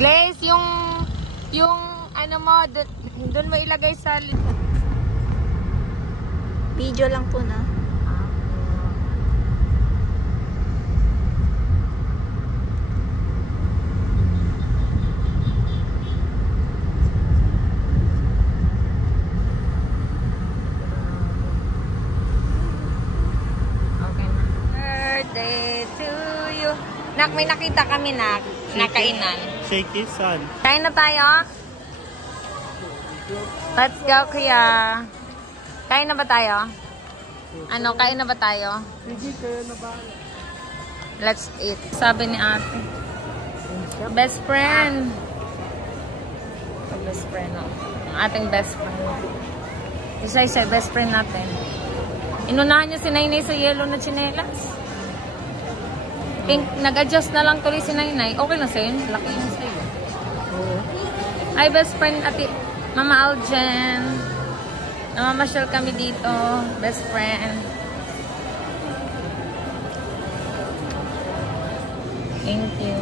Glaze, yung ano mo, doon mo ilagay sa... Video lang po na. Nak, may nakita kami na kainan. Shaky son. Kain na tayo? Let's go, kuya. Kain na ba tayo? Ano, kain na ba tayo? Sige, kayo na ba? Let's eat. Sabi ni ate. Best friend. Best friend, no? Ang ating best friend. Isa-isa, best friend natin. Inunahan niya si Nainay sa yellow na chinelas. Pink, nag-adjust na lang tuloy si Nainay. Okay lang sa'yo. Laki lang sa'yo. Hi, best friend, ati Mama Aljen. Namamasyal kami dito. Best friend. Thank you.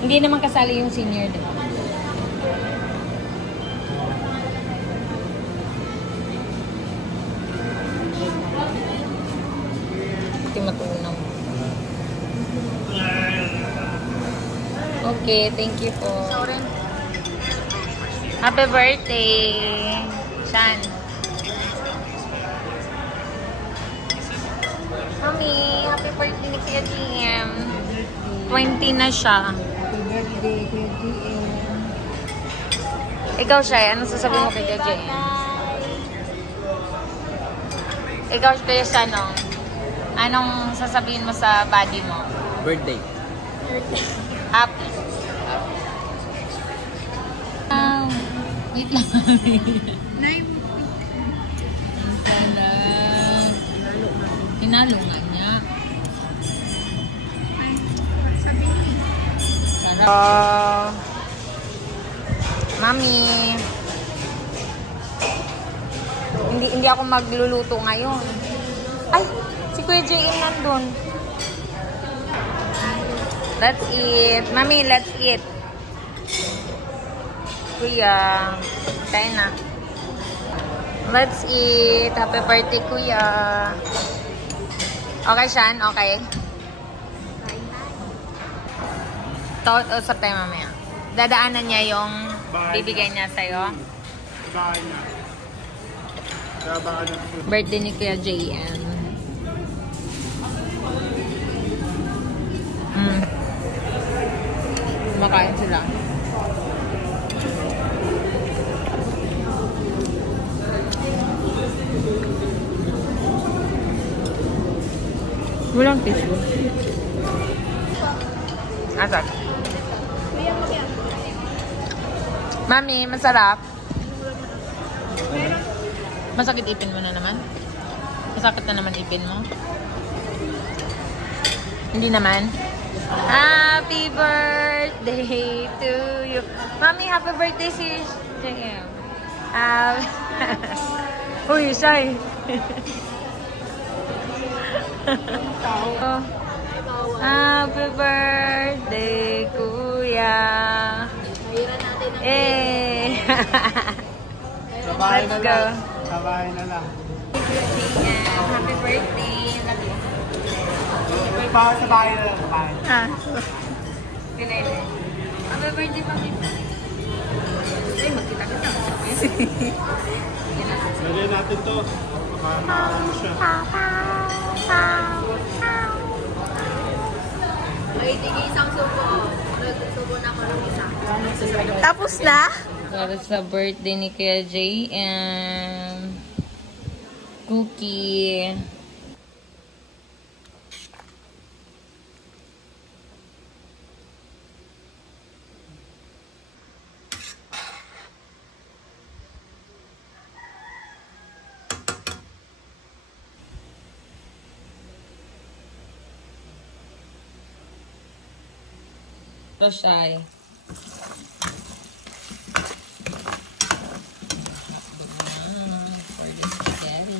Hindi naman kasali yung senior, diba? Matunaw. Okay, thank you po. Happy birthday, Shan. Mami, happy birthday ni Kuya GM. 20 na siya. Happy birthday, Kuya GM. Ikaw siya, ano sasabihin mo kay Kuya GM? Ikaw siya sa anong sasabihin mo sa body mo? Birthday. Happy. Wait lang. Hinalo nga niya. Sarap. Mami. Hindi ako magluluto ngayon. Ay! Si Kuya JM nandun. Let's eat. Mami, let's eat. Kuya. Kain na. Let's eat. Happy birthday, Kuya. Okay, Shan? Okay? Usap tayo mamaya. Dadaanan niya yung bibigay niya sa'yo. Bahay na. Birthday ni Kuya JM. Makain sila. Walang tissue. Asap. Mami, masarap. Masakit ipin mo na naman? Masakit na naman ipin mo? Hindi naman? Happy birthday to you. Mami, happy birthday si JM. Uy, shy. Happy birthday, Kuya. Eh. Let's go. Sabay na lang. Happy birthday. Sa bahay na lang. Happy birthday, Mami. Ay, magkita-kita. Lagyan natin to. Makakaraan siya. Ay, tigil isang subo. Nagsubo na ako ng isa. Tapos na? Para sa birthday ni Kuya JM. Cookie. Ito siya ay. For the spaghetti.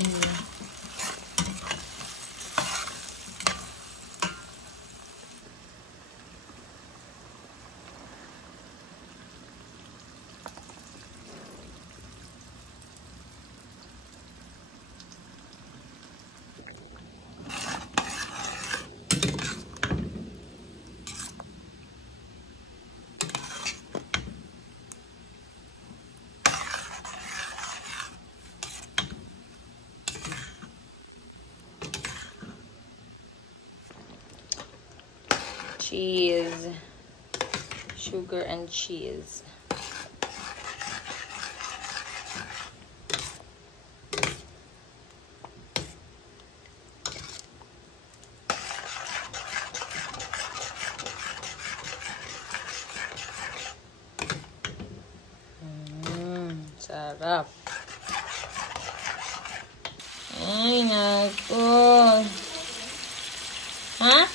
cheese. Sugar and cheese. Sarap. Ay, naku. Ha?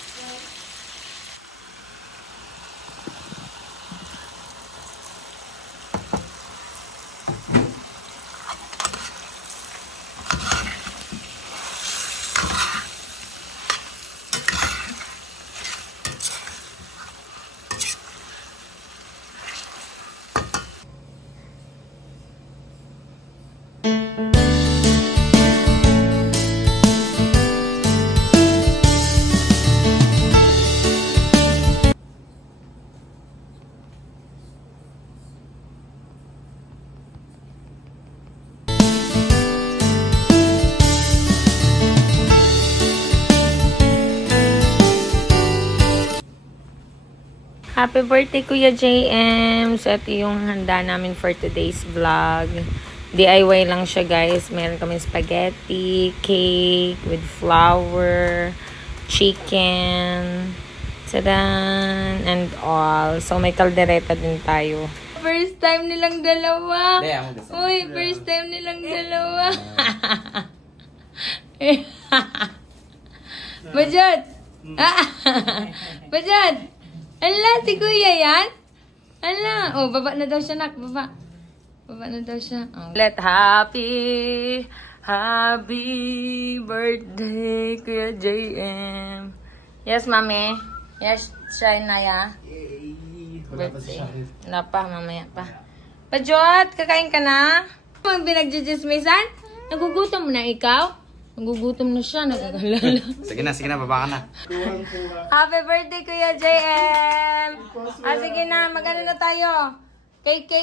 Happy birthday, Kuya JM! So, ito yung handa namin for today's vlog. DIY lang siya, guys. Meron kami spaghetti, cake with flour, chicken, tadan, and all. So, may kaldereta din tayo. First time nilang dalawa. Uy, first time nilang dalawa. Bajot! Bajot! Ala, si Kuya yan? Ala. Oh, baba na daw siya, nak. Baba. Baba na daw siya. Oh. Let happy birthday, Kuya JM. Yes, mami. Yes, Shainaya. Birthday. Wala pa, mamaya pa. Pajot, kakain ka na? Ang pinagjijismisan? Nagugutom na ikaw? Nagugutom na siya, nagagalala. Sige na, baba ka na. Happy birthday, Kuya JM! Sige na, mag-ano na tayo? Cake,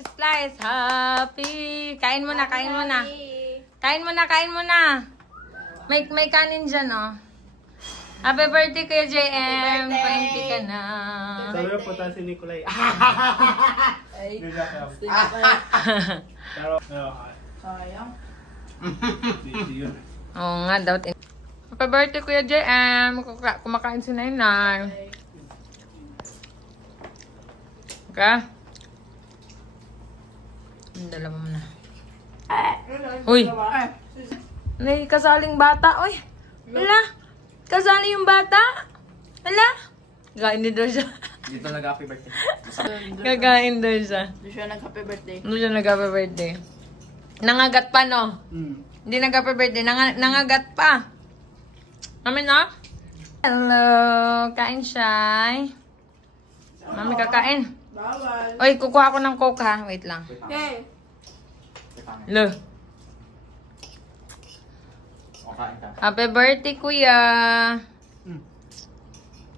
slice. Happy! Kain mo na. Kain mo na. May kanin dyan, oh. Happy birthday, Kuya JM! 20 ka na. Sabi po tayo si Nicolay. Pero, sayang. Oo nga daw. Happy birthday, Kuya JM. Kumakain si Nainay. Okay? Dalawa mo na. Uy! May kasaling bata. Uy! Wala! Kasali yung bata. Wala! Kakain din daw siya. Dito nag-happy birthday. Kakain daw siya. Hindi siya nag-happy birthday. Hindi siya nag-happy birthday. Nangagat pa, no? Hindi nag-happy birthday. Nangagat pa. Mami, no? Hello. Kain siya. Mami, kakain. Bawal. Oy, kukuha ako ng coke, ha? Wait lang. Okay. Hello. Kain ka. Happy birthday, Kuya.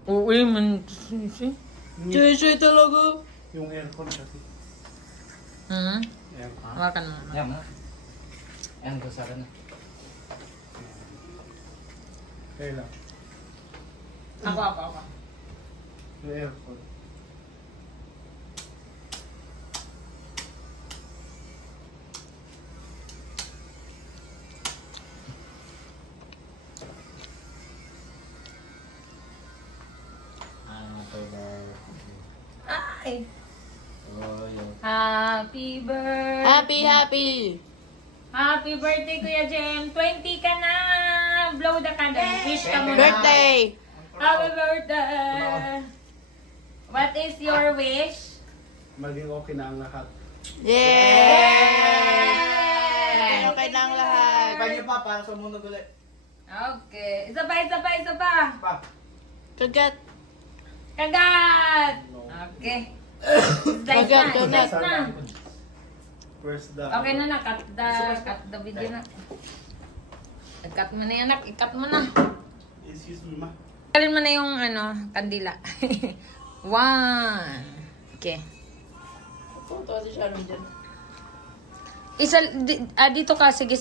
Uy, man. Sisi talaga. Yung aircon kasi. Hawakan mo. Yan mo. Yan, gusto ka na. Kaya lang. Ako. Yung aircon. Ay. Oh, yun. Happy birthday. Happy birthday, Kuya Jem. 20 ka na. Blow the candle. Wish ka muna. Birthday! Happy birthday. What is your wish? Maging okay na ang lahat. Yay! Okay na ang lahat. Pwede pa, para sa mundo ulit. Okay. Isa pa. Pa. Kagat. Kagat. Okay. Kagat. Slice na. Where's the... Okay na. Cut the video na. I-cut mo na yan, anak. I-cut mo na. Excuse me, ma. Kalin mo na yung kandila. 1. Okay. Ito siya dyan. Dito ka. Sige.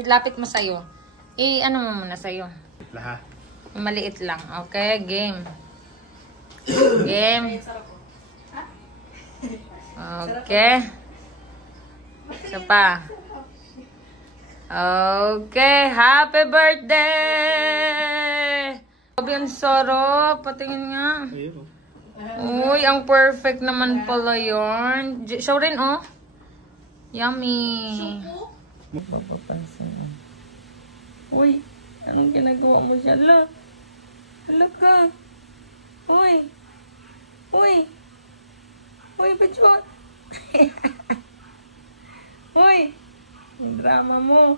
Ilapit mo sa'yo. Ano mo muna sa'yo. Lahat. Maliit lang. Okay, game. Game. Okay. Isa pa. Okay. Happy birthday! Grabe, ang sarap. Patingin nga. Ayun. Uy, ang perfect naman pala yun. Show rin, oh. Yummy. Mapapansin. Uy, anong ginagawa mo siya? Hala. Hala ka. Uy. Uy. Uy, Pachot. Uy. Ang drama mo.